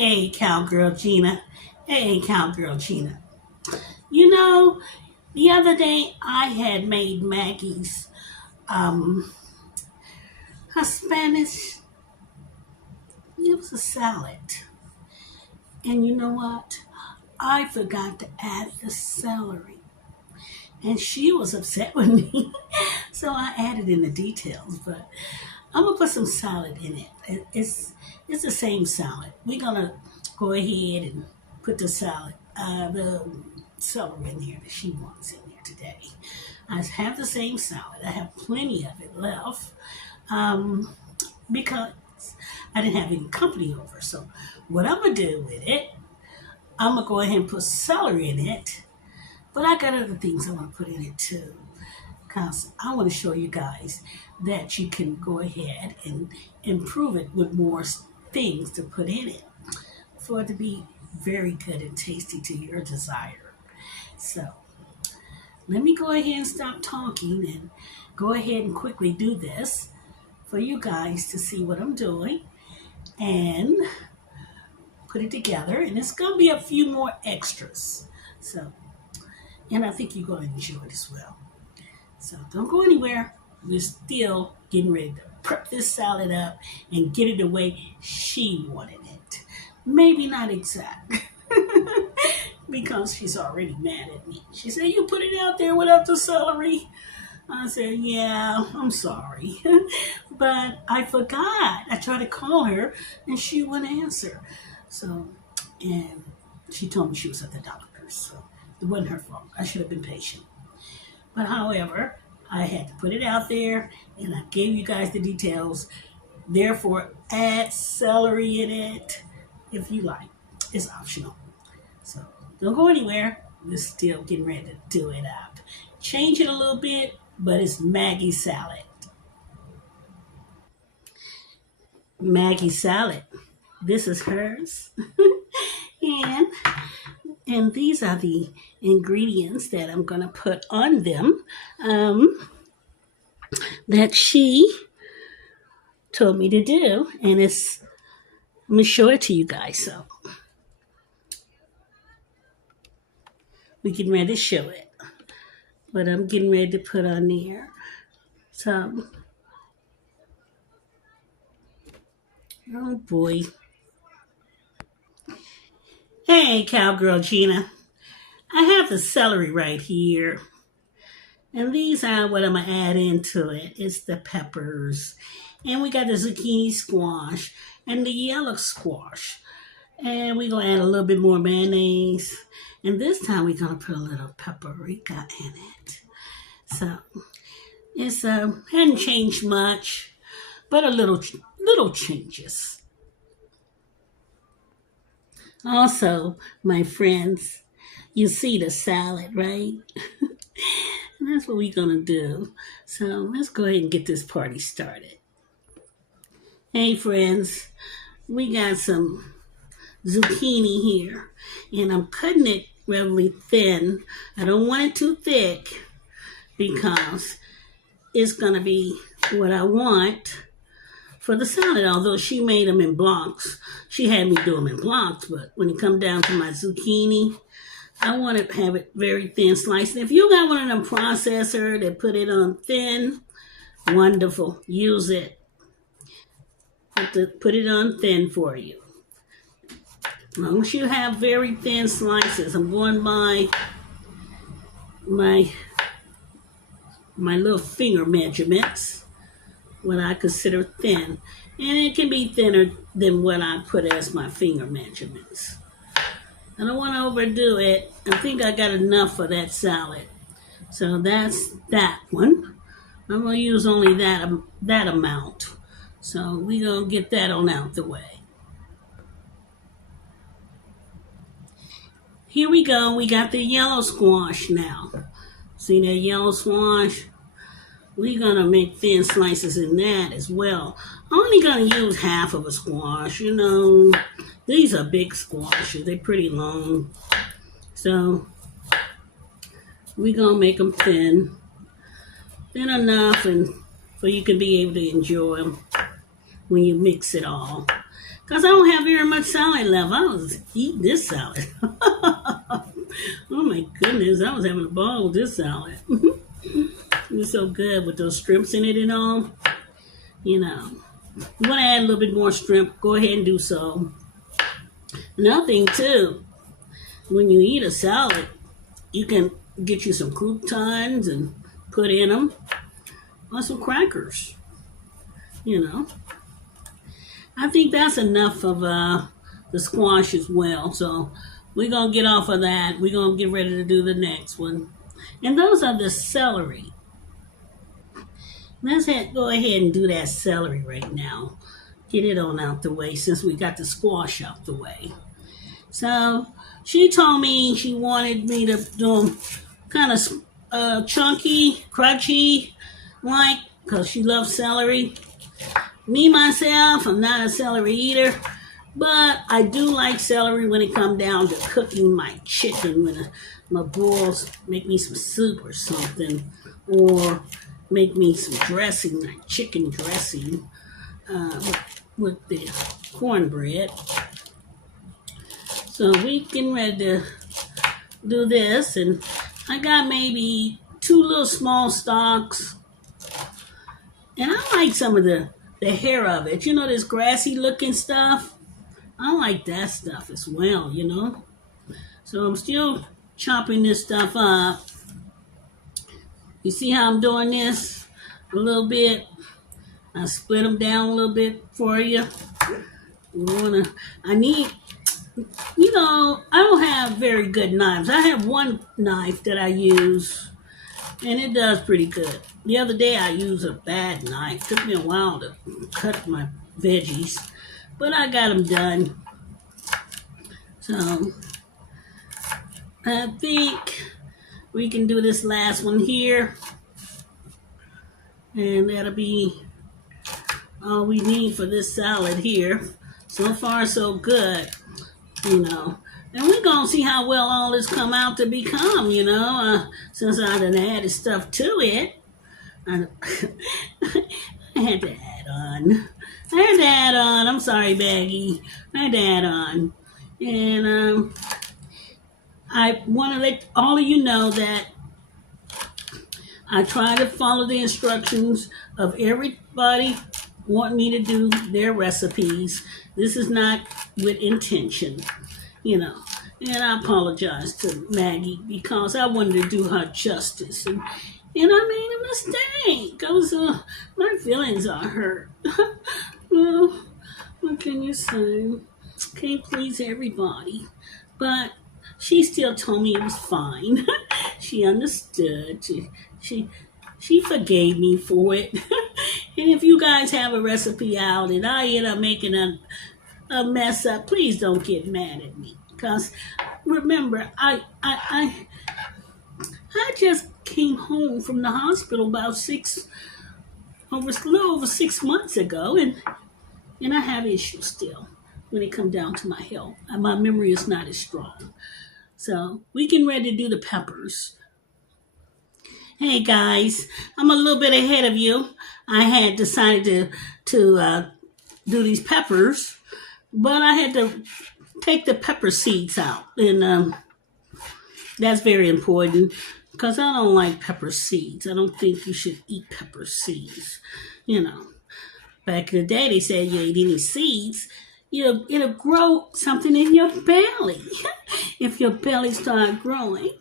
Hey, Cowgirl Gina. Hey, Cowgirl Gina. You know, the other day I had made Maggie's um her Spanish. It was a salad, and you know what? I forgot to add the celery, and she was upset with me. So I added in the details, but I'm gonna put some salad in it. It's the same salad. We're gonna go ahead and put the celery in here that she wants in there today. I have the same salad. I have plenty of it left um, because I didn't have any company over. So what I'm gonna do with it, I'm gonna go ahead and put celery in it. But I got other things I want to put in it too, because I want to show you guys that you can go ahead and improve it with more things to put in it for it to be very good and tasty to your desire. So let me go ahead and stop talking and go ahead and quickly do this for you guys to see what I'm doing and put it together. And it's going to be a few more extras. So, and I think you're going to enjoy it as well. So don't go anywhere. We're still getting ready to prep this salad up and get it the way she wanted it. Maybe not exact. Because she's already mad at me. She said, you put it out there without the celery. I said, yeah, I'm sorry. But I forgot. I tried to call her and she wouldn't answer. So, and she told me she was at the doctor's. So it wasn't her fault. I should have been patient. But however, I had to put it out there and I gave you guys the details. Therefore, add celery in it if you like. It's optional. So don't go anywhere. We're still getting ready to do it up. Change it a little bit, but it's Maggie salad. Maggie salad. This is hers. and and these are the ingredients that I'm going to put on them that she told me to do. And I'm going to show it to you guys. So we're getting ready to show it. But I'm getting ready to put on there some, oh boy. Hey, Cowgirl Gina. I have the celery right here. And these are what I'm going to add into it. It's the peppers. And we got the zucchini squash and the yellow squash. And we're going to add a little bit more mayonnaise. And this time we're going to put a little paprika in it. So it's hadn't changed much, but a little changes. Also, my friends, you see the salad, right? And that's what we're going to do. So let's go ahead and get this party started. Hey, friends, we got some zucchini here. And I'm cutting it really thin. I don't want it too thick because it's going to be what I want for the salad, although she made them in blocks. She had me do them in blocks, but when it comes down to my zucchini, I want to have it very thin sliced. And if you got one of them processor that put it on thin, wonderful. Use it. Have to put it on thin for you. As long as you have very thin slices, I'm going by my little finger measurements, what I consider thin. And it can be thinner than what I put as my finger measurements. I don't want to overdo it. I think I got enough for that salad. So that's that one. I'm going to use only that amount. So we're going to get that on out the way. Here we go. We got the yellow squash now. See that yellow squash? We're going to make thin slices in that as well. I'm only going to use half of a squash. You know, these are big squashes. They're pretty long. So we're going to make them thin. Thin enough and so you can be able to enjoy them when you mix it all. Because I don't have very much salad left. I was eating this salad. Oh my goodness, I was having a ball with this salad. It was so good with those shrimps in it and all. You know, you want to add a little bit more shrimp, go ahead and do so. Another thing too, when you eat a salad, you can get you some croutons and put in them, or some crackers. You know, I think that's enough of the squash as well. So we're gonna get off of that. We're gonna get ready to do the next one, and those are the celery. Let's go ahead and do that celery right now. Get it on out the way since we got the squash out the way. So she told me she wanted me to do them kind of chunky, crunchy, like, because she loves celery. Me, myself, I'm not a celery eater, but I do like celery when it comes down to cooking my chicken, when my boils make me some soup or something, or make me some dressing, like chicken dressing, with the cornbread. So we getting ready to do this, and I got maybe 2 little small stalks, and I like some of the hair of it. You know, this grassy looking stuff. I like that stuff as well, you know. So I'm still chopping this stuff up. You see how I'm doing this a little bit? I split them down a little bit for you. I need, you know, I don't have very good knives. I have one knife that I use, and it does pretty good. The other day I used a bad knife. It took me a while to cut my veggies, but I got them done. So I think we can do this last one here, and that'll be all we need for this salad here. So far, so good, you know. And we're going to see how well all this come out to become, you know, since I done added stuff to it. I had to add on. I'm sorry, Maggie. I had to add on. And I want to let all of you know that I try to follow the instructions of everybody want me to do their recipes. This is not with intention, you know. And I apologize to Maggie because I wanted to do her justice. And I made a mistake. My feelings are hurt. Well, what can you say? Can't please everybody. But she still told me it was fine. She understood. She forgave me for it. And if you guys have a recipe out and I end up making a mess up, please don't get mad at me. Because remember, I just came home from the hospital about a little over 6 months ago, and I have issues still when it comes down to my health. My memory is not as strong. So we getting ready to do the peppers. Hey guys, I'm a little bit ahead of you. I had decided to do these peppers, but I had to take the pepper seeds out, and that's very important because I don't like pepper seeds. I don't think you should eat pepper seeds. You know, back in the day they said you ate any seeds, it'll grow something in your belly. If your belly start growing,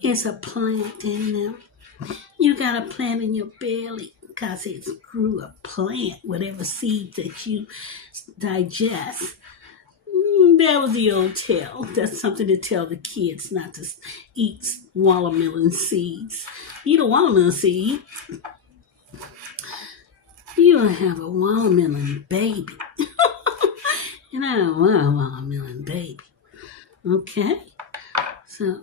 it's a plant in there. You got a plant in your belly because it grew a plant, whatever seed that you digest. That was the old tale. That's something to tell the kids not to eat watermelon seeds. Eat a watermelon seed, you'll have a watermelon baby. And I don't want a watermelon baby. Okay? So,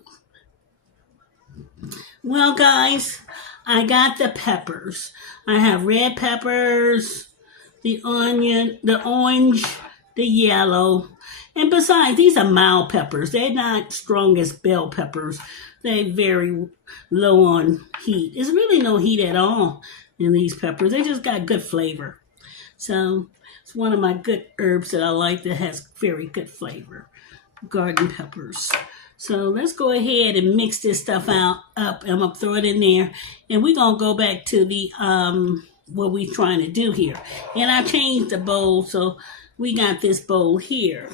well, guys, I got the peppers. I have red peppers, the onion, the orange, the yellow. And besides, these are mild peppers. They're not strong as bell peppers. They're very low on heat. There's really no heat at all in these peppers. They just got good flavor. So it's one of my good herbs that I like that has very good flavor. Garden peppers. So let's go ahead and mix this stuff up. I'm gonna throw it in there, and we're gonna go back to the what we're trying to do here. And I changed the bowl, so we got this bowl here.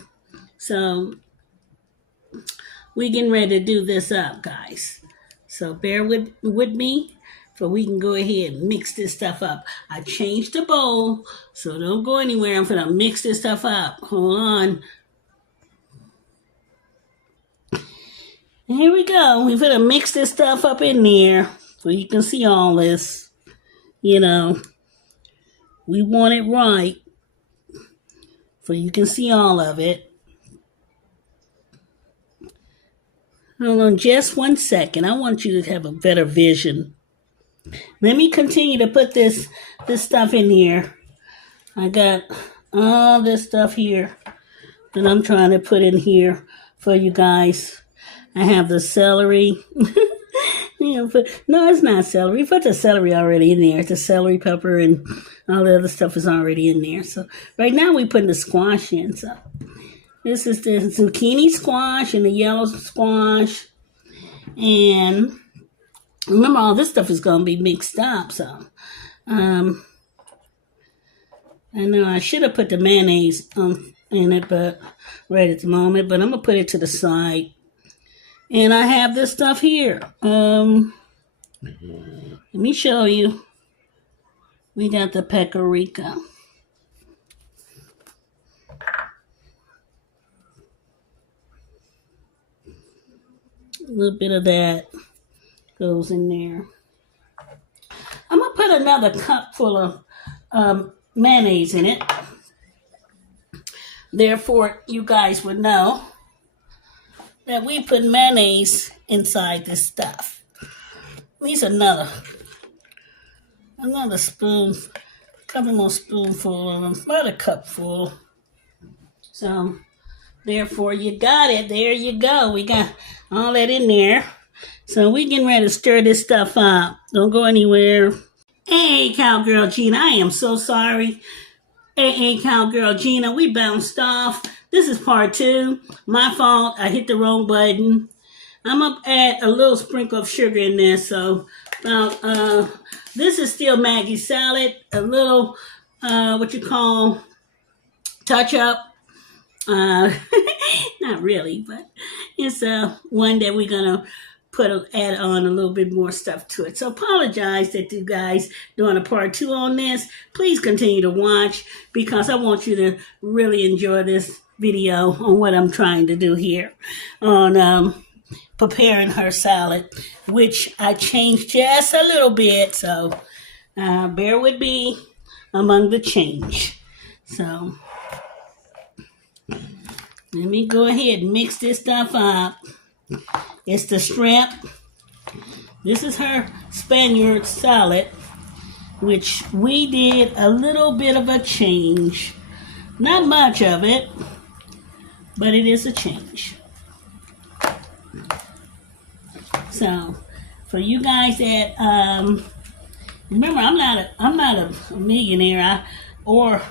So we getting ready to do this up, guys. So bear with me, so we can go ahead and mix this stuff up. I changed the bowl, so don't go anywhere. I'm gonna mix this stuff up. Hold on. Here we go. We're gonna mix this stuff up in there so you can see all this. You know, we want it right so you can see all of it. Hold on just 1 second. I want you to have a better vision. Let me continue to put this stuff in here. I got all this stuff here that I'm trying to put in here for you guys. I have the celery. No, it's not celery. Put the celery already in there. The celery pepper and all the other stuff is already in there. So right now we're putting the squash in. So this is the zucchini squash and the yellow squash. And remember, all this stuff is going to be mixed up. So I know I should have put the mayonnaise in it, but right at the moment. But I'm going to put it to the side. And I have this stuff here. Let me show you. We got the paprika. A little bit of that goes in there. I'm going to put another cup full of mayonnaise in it. Therefore, you guys would know that we put mayonnaise inside this stuff. These another spoon, couple more spoonful of them, about a cup full. So, therefore, you got it. There you go. We got all that in there. So we getting ready to stir this stuff up. Don't go anywhere. Hey, Cowgirl Gina, I am so sorry. Hey, Cowgirl Gina, we bounced off. This is part 2. My fault. I hit the wrong button. I'm going to add a little sprinkle of sugar in there. So, this is still Maggie salad. A little, what you call, touch up. Not really, but it's one that we're going to add on a little bit more stuff to it. So apologize that you guys doing a part 2 on this. Please continue to watch because I want you to really enjoy this video on what I'm trying to do here on preparing her salad, which I changed just a little bit. So bear with me among the change. So let me go ahead and mix this stuff up. It's the shrimp. This is her Spaniard salad, which we did a little bit of a change. Not much of it, but it is a change. So, for you guys that remember, I'm not a millionaire, or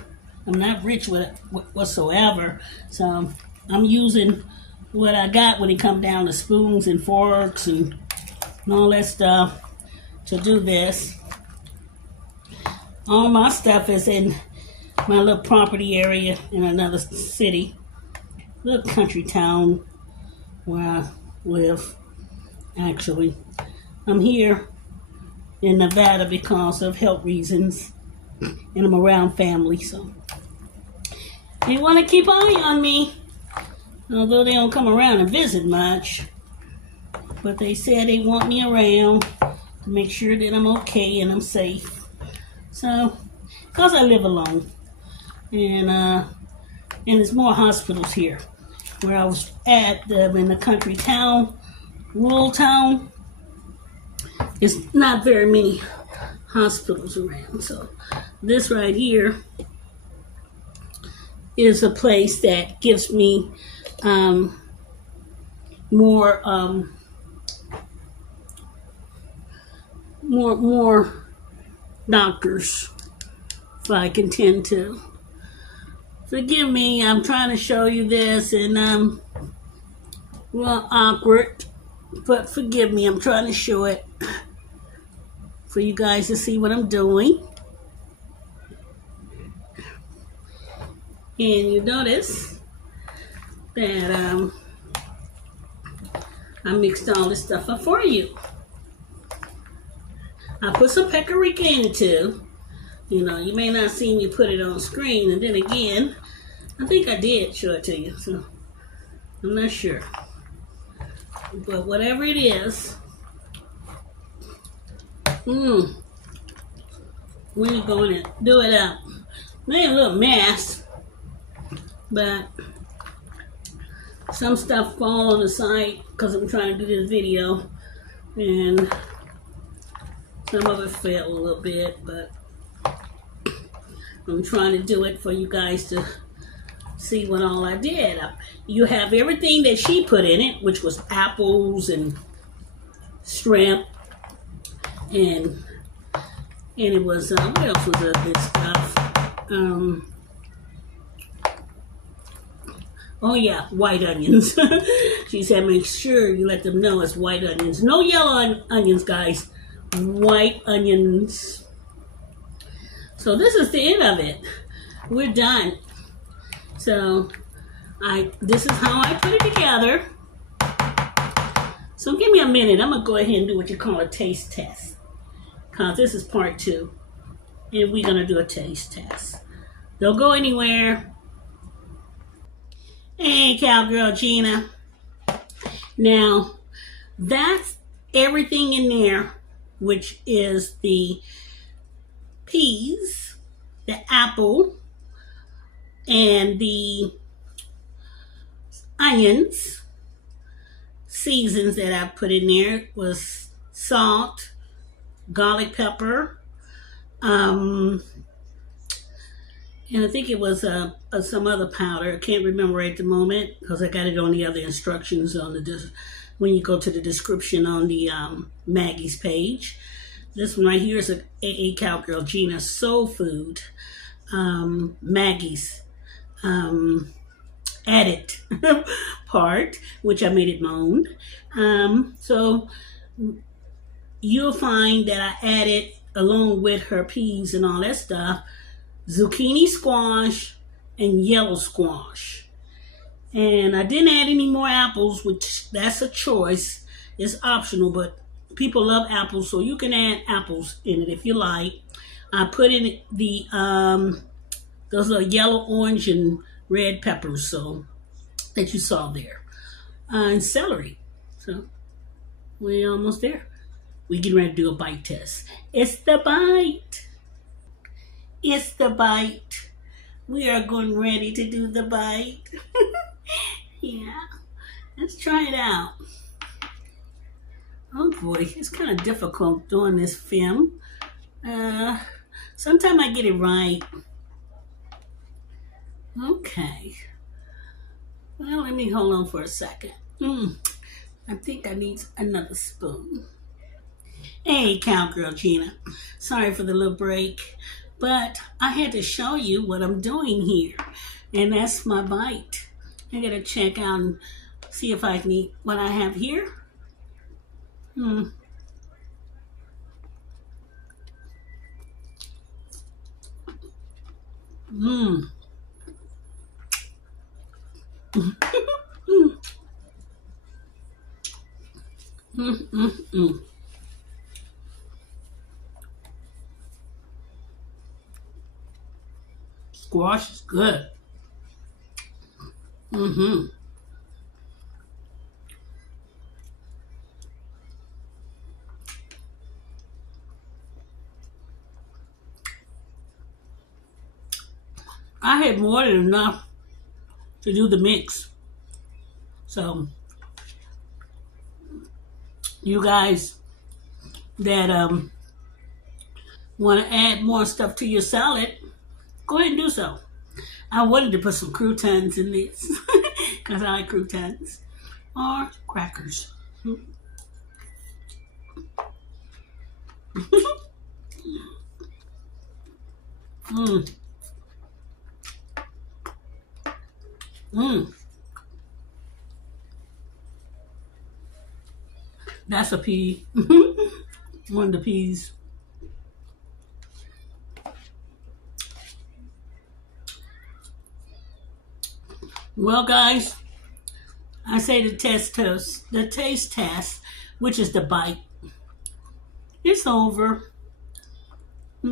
I'm not rich whatsoever. So I'm using what I got when it comes down to spoons and forks and all that stuff to do this. All my stuff is in my little property area in another city, little country town where I live. Actually, I'm here in Nevada because of health reasons, and I'm around family, so they want to keep eye on me. Although they don't come around and visit much. But they said they want me around to make sure that I'm okay and I'm safe. So, because I live alone. And there's more hospitals here. Where I was at in the country town, rural town, there's not very many hospitals around. So, this right here is a place that gives me more doctors like intend to. Forgive me, I'm trying to show you this and well awkward, but forgive me, I'm trying to show it for you guys to see what I'm doing. And you notice that I mixed all this stuff up for you. I put some paprika in it too. You know, you may not have seen me put it on screen, and then again, I think I did show it to you, so I'm not sure. But whatever it is, we're going to do it up. Made a little mess, but some stuff fall on the side because I'm trying to do this video, and some of it fell a little bit, but I'm trying to do it for you guys to see what all I did. You have everything that she put in it, which was apples and shrimp, and it was what else was the good stuff? Oh yeah, white onions. She said make sure you let them know it's white onions. No yellow onions, guys. White onions. So this is the end of it. We're done. So this is how I put it together. So give me a minute. I'm gonna go ahead and do what you call a taste test, cause this is part 2, and we're gonna do a taste test. Don't go anywhere. Hey, Cowgirl Gina. Now that's everything in there, which is the peas, the apple, and the onions. Seasons that I put in there was salt, garlic pepper, and I think it was some other powder. I can't remember at the moment because I got it on the other instructions on when you go to the description on the Maggie's page. This one right here is a Cowgirl Gina soul food. Maggie's added part, which I made it my own. So you'll find that I added, along with her peas and all that stuff, zucchini squash and yellow squash. And I didn't add any more apples, which that's a choice. It's optional, but people love apples, so you can add apples in it if you like. I put in the those little yellow, orange, and red peppers, so that you saw there, and celery. So we're almost there. We getting ready to do a bite test. It's the bite. It's the bite. We are going ready to do the bite. Yeah, let's try it out. Oh boy, it's kind of difficult doing this film. Sometimes I get it right. Okay. Well, let me hold on for a second. I think I need another spoon. Hey, Cowgirl Gina. Sorry for the little break, but I had to show you what I'm doing here, and that's my bite. I gotta check out and see if I can eat what I have here. Mmm. Squash is good. I had more than enough to do the mix. So you guys that want to add more stuff to your salad, go ahead and do so. I wanted to put some croutons in this because I like croutons or crackers. Mmm. Mmm. That's a pea. One of the peas. Well, guys, I say the taste test, which is the bite. It's over.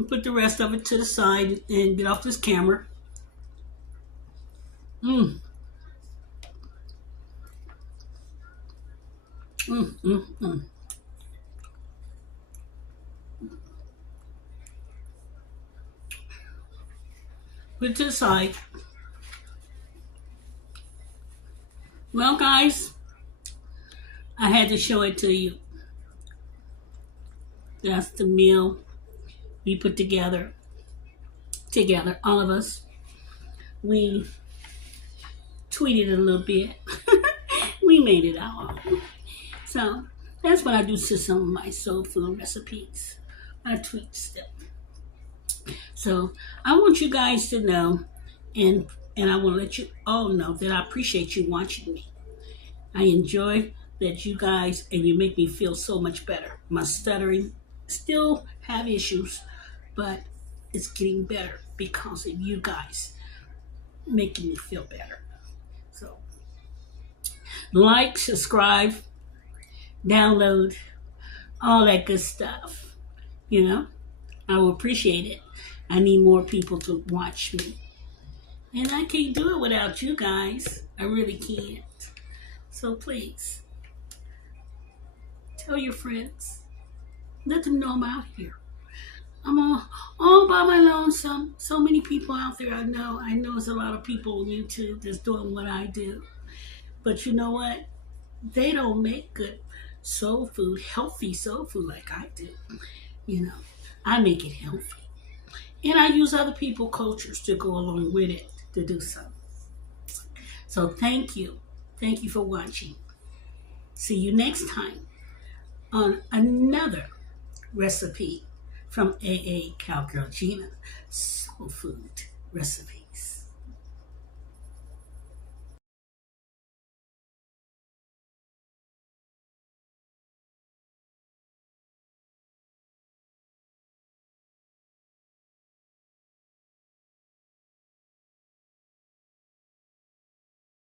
Put the rest of it to the side and get off this camera. Mm, mm, mm, mm. Put it to the side. Well, guys, I had to show it to you. That's the meal we put together. Together, all of us. We tweeted a little bit. We made it out. So that's what I do to some of my soul food recipes. I tweet stuff. So I want you guys to know, and I want to let you all know that I appreciate you watching me. I enjoy that you guys, and you make me feel so much better. My stuttering still have issues, but it's getting better because of you guys making me feel better. So like, subscribe, download, all that good stuff. You know, I will appreciate it. I need more people to watch me. And I can't do it without you guys. I really can't. So please, tell your friends. Let them know I'm out here. I'm all by my lonesome. So many people out there I know. I know there's a lot of people on YouTube that's doing what I do. But you know what? They don't make good soul food, healthy soul food like I do. You know, I make it healthy. And I use other people's cultures to go along with it to do so. So thank you. Thank you for watching. See you next time on another recipe from AA Cowgirl Gina soul food recipe.